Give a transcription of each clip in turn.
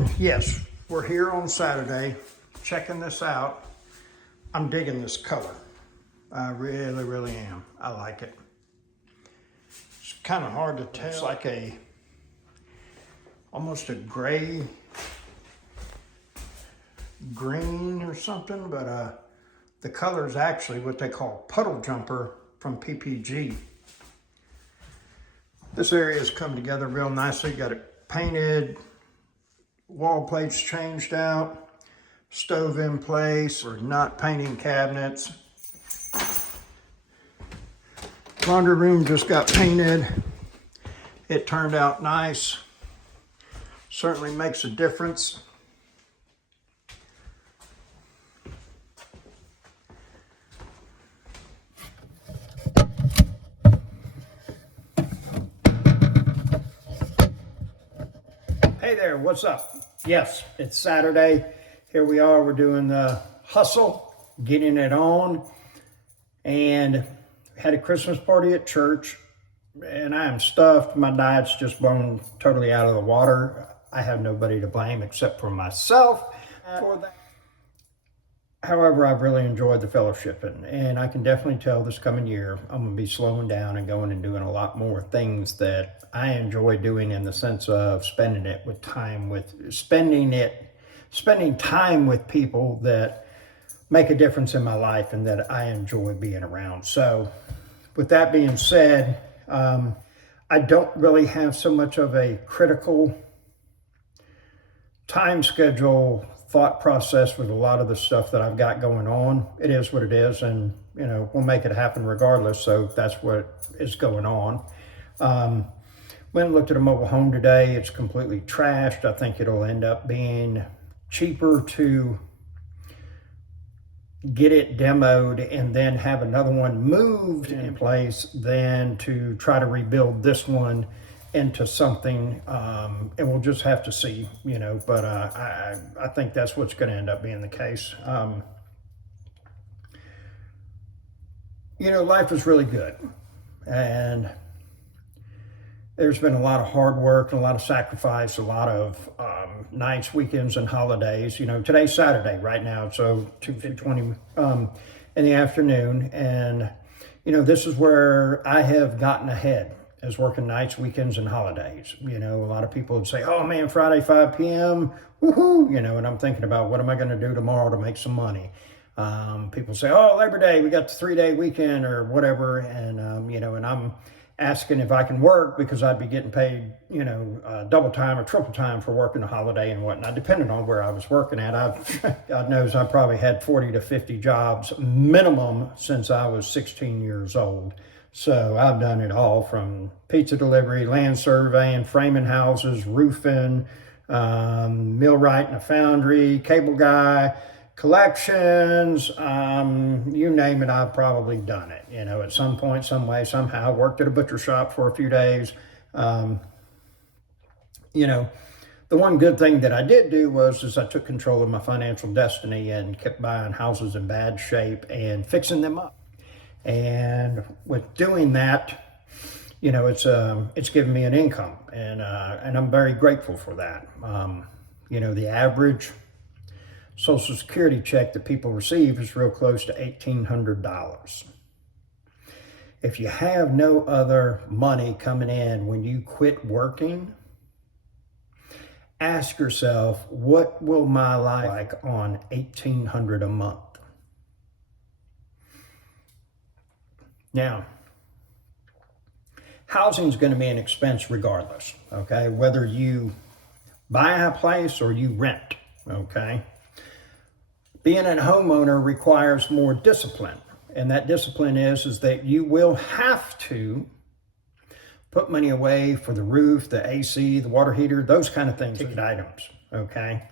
And yes, we're here on Saturday, checking this out. I'm digging this color. I really, really am. I like it. It's kind of hard to tell. It's like almost a gray green or something, but the color is actually what they call puddle jumper from PPG. This area has come together real nicely. Got it painted, wall plates changed out, stove in place. We're not painting cabinets. Laundry room just got painted. It turned out nice. Certainly makes a difference. Hey there, what's up? Yes, it's Saturday. Here we are, we're doing the hustle, getting it on, and had a Christmas party at church, and I am stuffed. My diet's just blown totally out of the water. I have nobody to blame except for myself for that. However, I've really enjoyed the fellowshipping, and I can definitely tell this coming year I'm going to be slowing down and going and doing a lot more things that I enjoy doing, in the sense of spending time with people that make a difference in my life and that I enjoy being around. So with that being said, I don't really have so much of a critical time schedule thought process with a lot of the stuff that I've got going on. It is what it is, and we'll make it happen regardless. So that's what is going on. Went and looked at a mobile home today. It's completely trashed. I think it'll end up being cheaper to get it demoed and then have another one moved in place than to try to rebuild this one into something, and we'll just have to see, but I think that's what's going to end up being the case. Life is really good, and there's been a lot of hard work and a lot of sacrifice, a lot of nights, weekends, and holidays. Today's Saturday right now, so 2:20 in the afternoon, and this is where I have gotten ahead, is working nights, weekends, and holidays. A lot of people would say, oh man, Friday 5 p.m., woohoo, and I'm thinking about what am I going to do tomorrow to make some money. People say, oh, Labor Day, we got the 3-day weekend or whatever, and and I'm asking if I can work because I'd be getting paid, double time or triple time for working a holiday and whatnot, depending on where I was working at. God knows I probably had 40 to 50 jobs minimum since I was 16 years old. So I've done it all, from pizza delivery, land surveying, framing houses, roofing, millwright in a foundry, cable guy, collections, you name it, I've probably done it, at some point, some way, somehow. Worked at a butcher shop for a few days. The one good thing that I did do was I took control of my financial destiny and kept buying houses in bad shape and fixing them up. And with doing that, it's given me an income, and I'm very grateful for that. The average Social Security check that people receive is real close to $1,800. If you have no other money coming in when you quit working, ask yourself, what will my life like on $1,800 a month? Now, housing is going to be an expense regardless, okay? Whether you buy a place or you rent, okay? Being a homeowner requires more discipline, and that discipline is that you will have to put money away for the roof, the AC, the water heater, those kind of things, ticket items, okay?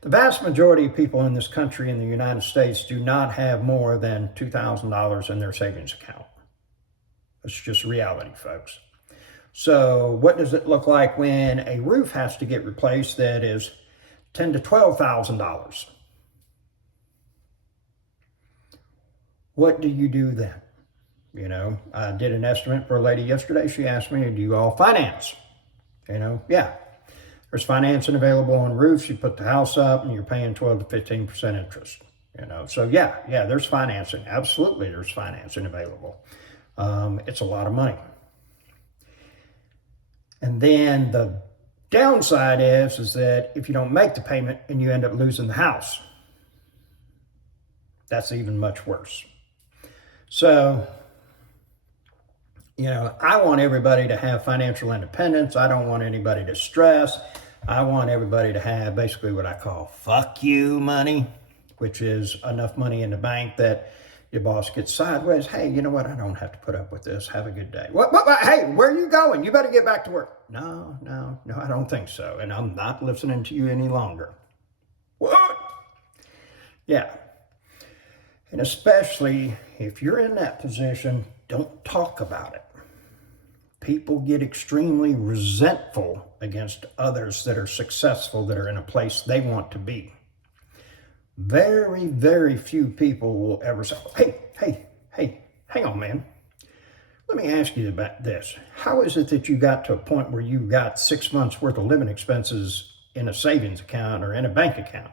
The vast majority of people in this country, in the United States, do not have more than $2,000 in their savings account. It's just reality, folks. So what does it look like when a roof has to get replaced that is $10,000 to $12,000? What do you do then? I did an estimate for a lady yesterday. She asked me, do you all finance? Yeah. There's financing available on roofs. You put the house up and you're paying 12 to 15% interest. So yeah, there's financing. Absolutely, there's financing available. It's a lot of money. And then the downside is that if you don't make the payment and you end up losing the house, that's even much worse. So, I want everybody to have financial independence. I don't want anybody to stress. I want everybody to have basically what I call fuck you money, which is enough money in the bank that your boss gets sideways. Hey, you know what? I don't have to put up with this. Have a good day. What? Hey, where are you going? You better get back to work. No, I don't think so. And I'm not listening to you any longer. What? Yeah. And especially if you're in that position, don't talk about it. People get extremely resentful against others that are successful, that are in a place they want to be. Very, very few people will ever say, hey, hang on, man. Let me ask you about this. How is it that you got to a point where you got 6 months worth of living expenses in a savings account or in a bank account?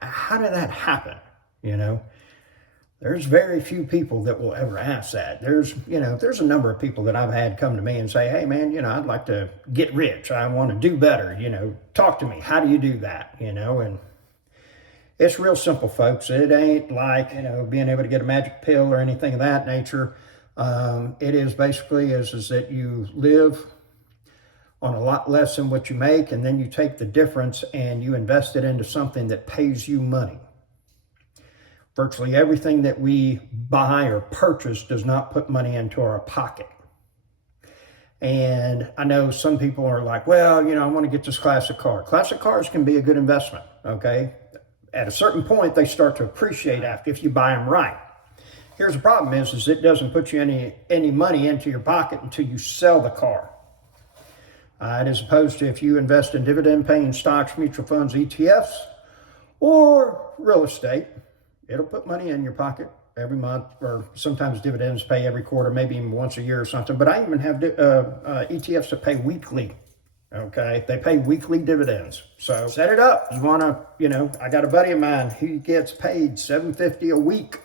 How did that happen? There's very few people that will ever ask that. There's a number of people that I've had come to me and say, hey man, I'd like to get rich. I want to do better. Talk to me. How do you do that? And it's real simple, folks. It ain't like, being able to get a magic pill or anything of that nature. It is basically is that you live on a lot less than what you make, and then you take the difference and you invest it into something that pays you money. Virtually everything that we buy or purchase does not put money into our pocket. And I know some people are like, well, I want to get this classic car. Classic cars can be a good investment, okay? At a certain point, they start to appreciate after if you buy them right. Here's the problem is it doesn't put you any money into your pocket until you sell the car. As opposed to if you invest in dividend-paying stocks, mutual funds, ETFs, or real estate, it'll put money in your pocket every month, or sometimes dividends pay every quarter, maybe even once a year or something. But I even have ETFs that pay weekly, okay? They pay weekly dividends. So set it up. You want to, I got a buddy of mine, he gets paid $750 a week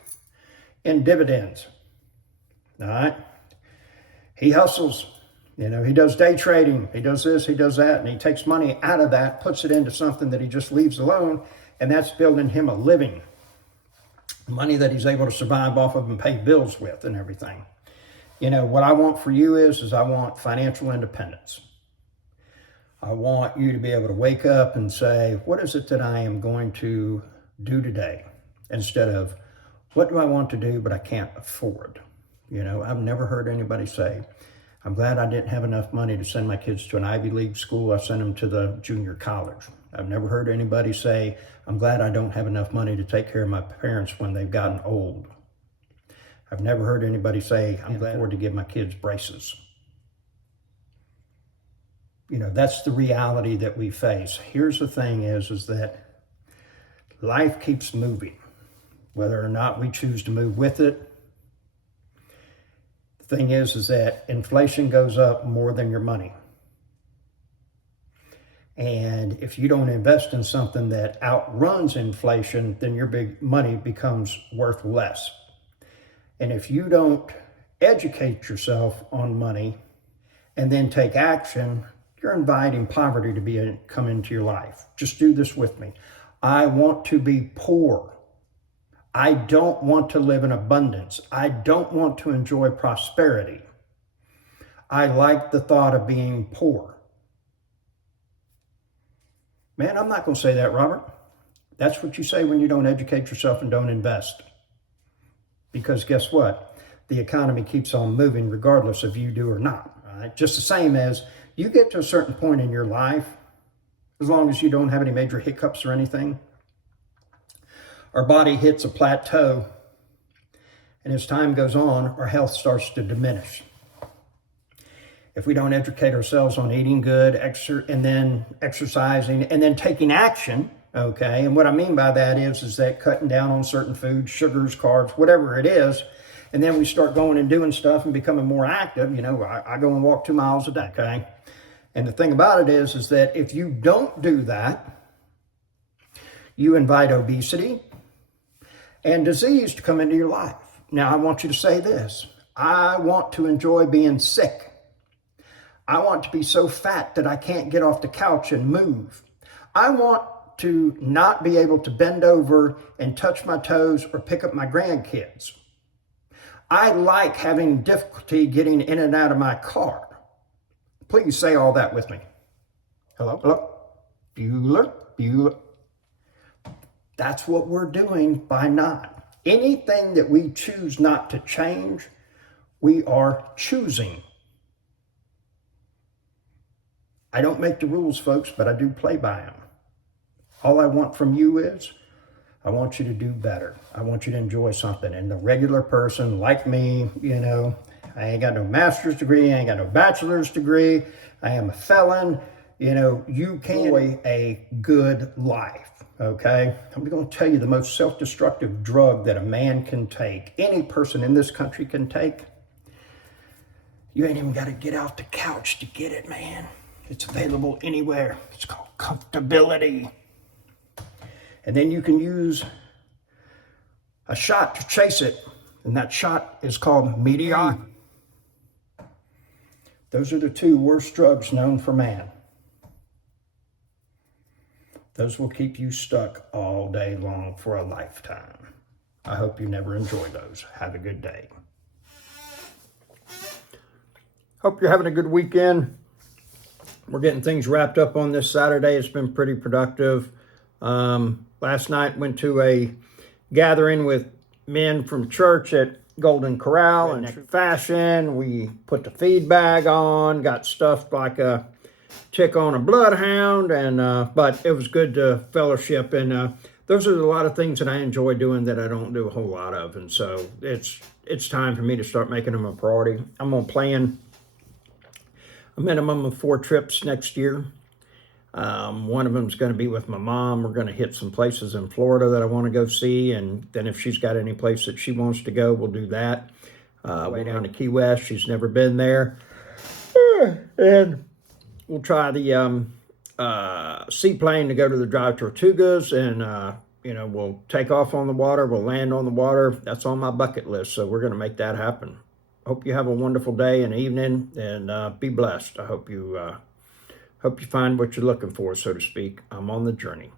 in dividends, all right? He hustles, he does day trading, he does this, he does that, and he takes money out of that, puts it into something that he just leaves alone, and that's building him a living. Money that he's able to survive off of and pay bills with and everything. What I want for you is I want financial independence. I want you to be able to wake up and say, what is it that I am going to do today? Instead of, what do I want to do but I can't afford? I've never heard anybody say, I'm glad I didn't have enough money to send my kids to an Ivy League school. I sent them to the junior college. I've never heard anybody say, I'm glad I don't have enough money to take care of my parents when they've gotten old. I've never heard anybody say, I'm glad I afford to give my kids braces. That's the reality that we face. Here's the thing is that life keeps moving, whether or not we choose to move with it. The thing is that inflation goes up more than your money. And if you don't invest in something that outruns inflation, then your big money becomes worth less. And if you don't educate yourself on money and then take action, you're inviting poverty to come into your life. Just do this with me. I want to be poor. I don't want to live in abundance. I don't want to enjoy prosperity. I like the thought of being poor. Man, I'm not going to say that, Robert. That's what you say when you don't educate yourself and don't invest. Because guess what? The economy keeps on moving regardless if you do or not. Right? Just the same as you get to a certain point in your life, as long as you don't have any major hiccups or anything, our body hits a plateau, and as time goes on, our health starts to diminish. If we don't educate ourselves on eating good, and then exercising, and then taking action, okay? And what I mean by that is that cutting down on certain foods, sugars, carbs, whatever it is, and then we start going and doing stuff and becoming more active. I go and walk 2 miles a day, okay? And the thing about it is that if you don't do that, you invite obesity and disease to come into your life. Now, I want you to say this. I want to enjoy being sick. I want to be so fat that I can't get off the couch and move. I want to not be able to bend over and touch my toes or pick up my grandkids. I like having difficulty getting in and out of my car. Please say all that with me. Hello? Hello? Bueller? Bueller? That's what we're doing by not. Anything that we choose not to change, we are choosing. I don't make the rules, folks, but I do play by them. All I want from you is, I want you to do better. I want you to enjoy something. And the regular person like me, I ain't got no master's degree, I ain't got no bachelor's degree, I am a felon. You can enjoy a good life, okay? I'm going to tell you the most self-destructive drug that a man can take, any person in this country can take. You ain't even got to get off the couch to get it, man. It's available anywhere. It's called comfortability. And then you can use a shot to chase it, and that shot is called mediocrity. Those are the two worst drugs known for man. Those will keep you stuck all day long for a lifetime. I hope you never enjoy those. Have a good day. Hope you're having a good weekend. We're getting things wrapped up on this Saturday. It's been pretty productive. Last night went to a gathering with men from church at Golden Corral and fashion. We put the feed bag on, got stuffed like a tick on a bloodhound, but it was good to fellowship. And those are a lot of things that I enjoy doing that I don't do a whole lot of. And so it's time for me to start making them a priority. I'm going to plan a minimum of 4 trips next year. One of them is going to be with my mom. We're going to hit some places in Florida that I want to go see. And then if she's got any place that she wants to go, we'll do that. Way down to Key West. She's never been there. And we'll try the seaplane to go to the Dry Tortugas. And, we'll take off on the water. We'll land on the water. That's on my bucket list. So we're going to make that happen. Hope you have a wonderful day and evening. And be blessed. I hope you find what you're looking for, so to speak. I'm on the journey.